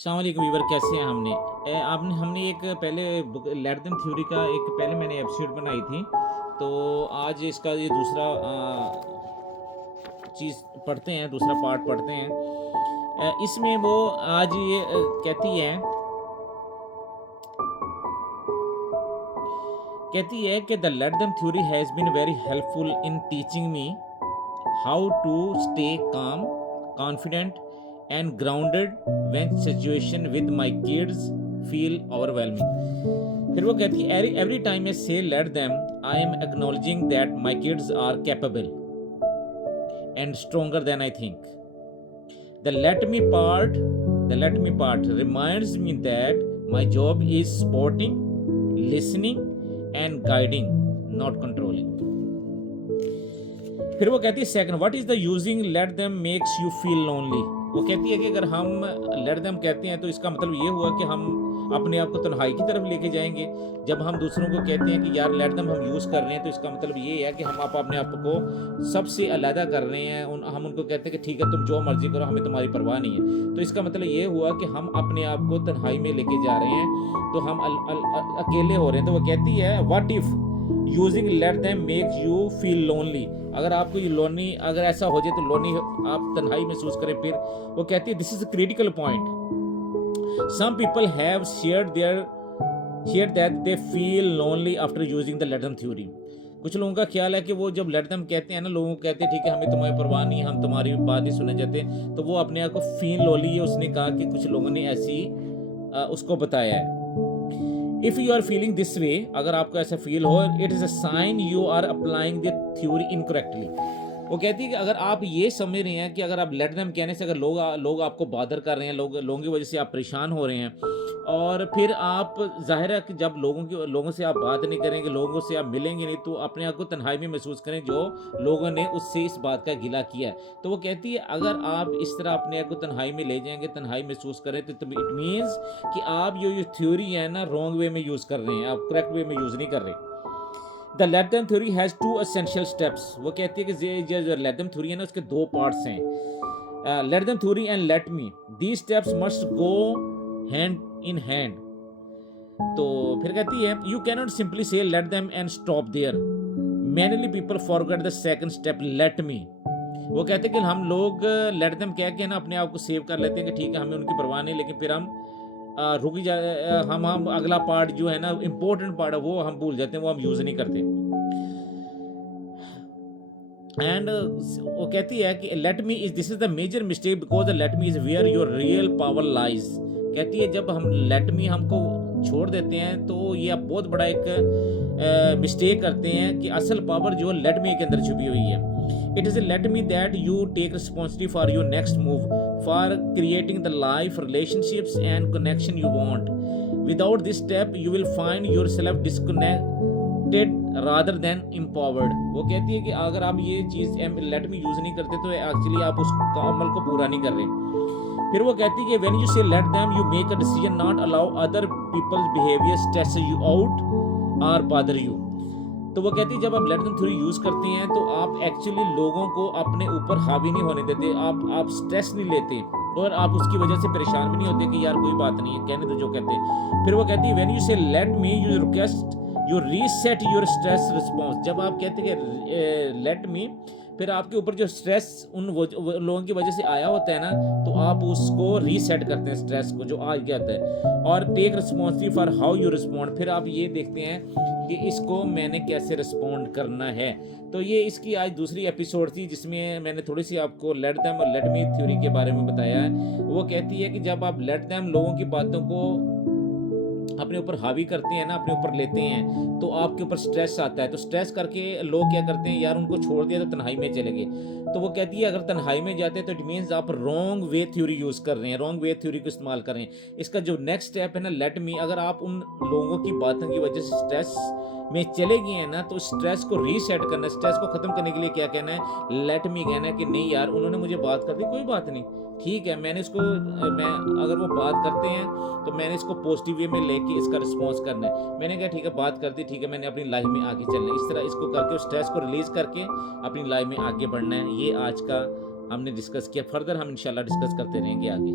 अस्सलाम वालेकुम वीवर, कैसे हैं? हमने एक पहले बुक लेट देम थ्योरी का एक पहले मैंने एपिसोड बनाई थी। तो आज इसका ये दूसरा चीज़ पढ़ते हैं, दूसरा पार्ट पढ़ते हैं। इसमें वो आज ये कहती है कि the let them theory has been very helpful in teaching me how to stay calm, confident, and grounded when situation with my kids feel overwhelming. फिर वो कहती है every time I say let them, I am acknowledging that my kids are capable and stronger than I think. The let me part reminds me that my job is supporting, listening, and guiding, not controlling. फिर वो कहती है second, what is the using let them makes you feel lonely. वो कहती है कि अगर हम लेट देम कहते हैं तो इसका मतलब ये हुआ कि हम अपने आप को तन्हाई की तरफ लेके जाएंगे। जब हम दूसरों को कहते हैं कि यार लेट देम हम यूज़ कर रहे हैं, तो इसका मतलब ये है कि हम अपने आप को सबसे अलहदा कर रहे हैं। हम उनको कहते हैं कि ठीक है तुम जो मर्जी करो, हमें तुम्हारी परवाह नहीं है। तो इसका मतलब ये हुआ कि हम अपने आप को तन्हाई में लेके जा रहे हैं, तो हम अकेले हो रहे हैं। तो वो कहती है what if using let them makes you feel lonely. अगर आपको ये लोनी अगर ऐसा हो जाए तो लोनी आप तन्हाई महसूस करें। फिर वो कहती है this is a critical point, some people have share that they feel lonely after using the let them theory. कुछ लोगों का ख्याल है कि वो जब लेट देम कहते हैं ना, लोगों को कहते हैं ठीक है हमें तुम्हारी परवाह नहीं है, हम तुम्हारी बात नहीं सुने जाते, तो वो अपने आप को फील लोनली है। उसने कहा कि कुछ लोगों ने ऐसी उसको बताया है। If you are feeling this way, अगर आपको ऐसा फील हो, it is a sign you are applying the theory incorrectly. वो कहती है कि अगर आप ये समझ रहे हैं कि अगर आप लेट देम कहने से अगर लोग आपको बादर कर रहे हैं, लोगों की वजह से आप परेशान हो रहे हैं, और फिर आप ज़ाहिर है कि जब लोगों से आप बात नहीं करेंगे, लोगों से आप मिलेंगे नहीं, तो अपने आप को तन्हाई में महसूस करें जो लोगों ने उससे इस बात का गिला किया है। तो वो कहती है अगर आप इस तरह अपने आप को तन्हाई में ले जाएंगे, तन्हाई महसूस करें, तो इट मीन्स कि आप ये थ्योरी है ना रॉन्ग वे में यूज़ कर रहे हैं, आप करेक्ट वे में यूज़ नहीं कर रहे। The let them theory has two essential steps. वो कहती है कि जो लेट देम थ्योरी है ना, उसके दो पार्ट्स हैं, let them theory and let me. These steps must go hand in hand. तो फिर कहती है you can not simply say let them and stop there, many people forget the second step let me. वो कहते हैं कि हम लोग लेट देम कह के ना अपने आप को सेव कर लेते हैं कि ठीक है हमें उनकी परवाह नहीं, लेकिन फिर हम रुक जा हम अगला पार्ट जो है ना इम्पोर्टेंट पार्ट है वो हम भूल जाते हैं, वो हम यूज़ नहीं करते। एंड वो कहती है कि let me is this is the major mistake because the let me is where your real power lies. कहती है जब हम लेट मी हमको छोड़ देते हैं तो ये आप बहुत बड़ा एक मिस्टेक करते हैं कि असल पावर जो लेट मी के अंदर छुपी हुई है। It is let me that you take responsibility for your next move, for creating the life relationships and connection you want. Without this step you will find yourself disconnected rather than empowered. वो कहती है कि अगर आप ये चीज़ let me use नहीं करते तो एक्चुअली आप उस अमल को पूरा नहीं कर रहे। फिर वो कहती है कि व्हेन यू से let them you make a decision not allow other peoples behaviour stress you out और बादर यू। तो वो कहती है जब आप लेट देम थ्योरी यूज़ करते हैं तो आप एक्चुअली लोगों को अपने ऊपर हावी नहीं होने देते, आप स्ट्रेस नहीं लेते, और आप उसकी वजह से परेशान भी नहीं होते कि यार कोई बात नहीं है, कहने तो जो कहते हैं। फिर वो कहती है व्हेन यू से let me you request you reset your stress response. जब आप कहते हैं कि लेट मी, फिर आपके ऊपर जो स्ट्रेस उन लोगों की वजह से आया होता है ना, तो आप उसको रीसेट करते हैं स्ट्रेस को जो आ गया होता है। और take responsibility for how you respond, फिर आप ये देखते हैं कि इसको मैंने कैसे रिस्पॉन्ड करना है। तो ये इसकी आज दूसरी एपिसोड थी जिसमें मैंने थोड़ी सी आपको लेट देम और लेट मी थ्योरी के बारे में बताया है। वो कहती है कि जब आप लेट देम लोगों की बातों को अपने ऊपर हावी करते हैं ना, अपने ऊपर लेते हैं, तो आपके ऊपर स्ट्रेस आता है। तो स्ट्रेस करके लोग क्या करते हैं, यार उनको छोड़ दिया तो तन्हाई में चले गए। तो वो कहती है अगर तन्हाई में जाते हैं तो इट मीन्स आप रॉन्ग वे थ्योरी यूज़ कर रहे हैं, रॉन्ग वे थ्योरी को इस्तेमाल कर रहे हैं। इसका जो नेक्स्ट स्टेप है ना लेट मी, अगर आप उन लोगों की बातों की वजह से स्ट्रेस में चले गए हैं ना, तो स्ट्रेस को रीसेट करना, स्ट्रेस को ख़त्म करने के लिए क्या कहना है, लेट मी कहना है कि नहीं यार उन्होंने मुझे बात कर दी, कोई बात नहीं, ठीक है, मैं अगर वो बात करते हैं तो मैंने इसको पॉजिटिव वे में लेके इसका रिस्पॉन्स करना है। मैंने कहा ठीक है बात कर दी, ठीक है, मैंने अपनी लाइफ में आगे चलना है। इस तरह इसको करके स्ट्रेस को रिलीज़ करके अपनी लाइफ में आगे बढ़ना है। ये आज का हमने डिस्कस किया, फर्दर हम इंशाल्लाह डिस्कस करते रहेंगे आगे।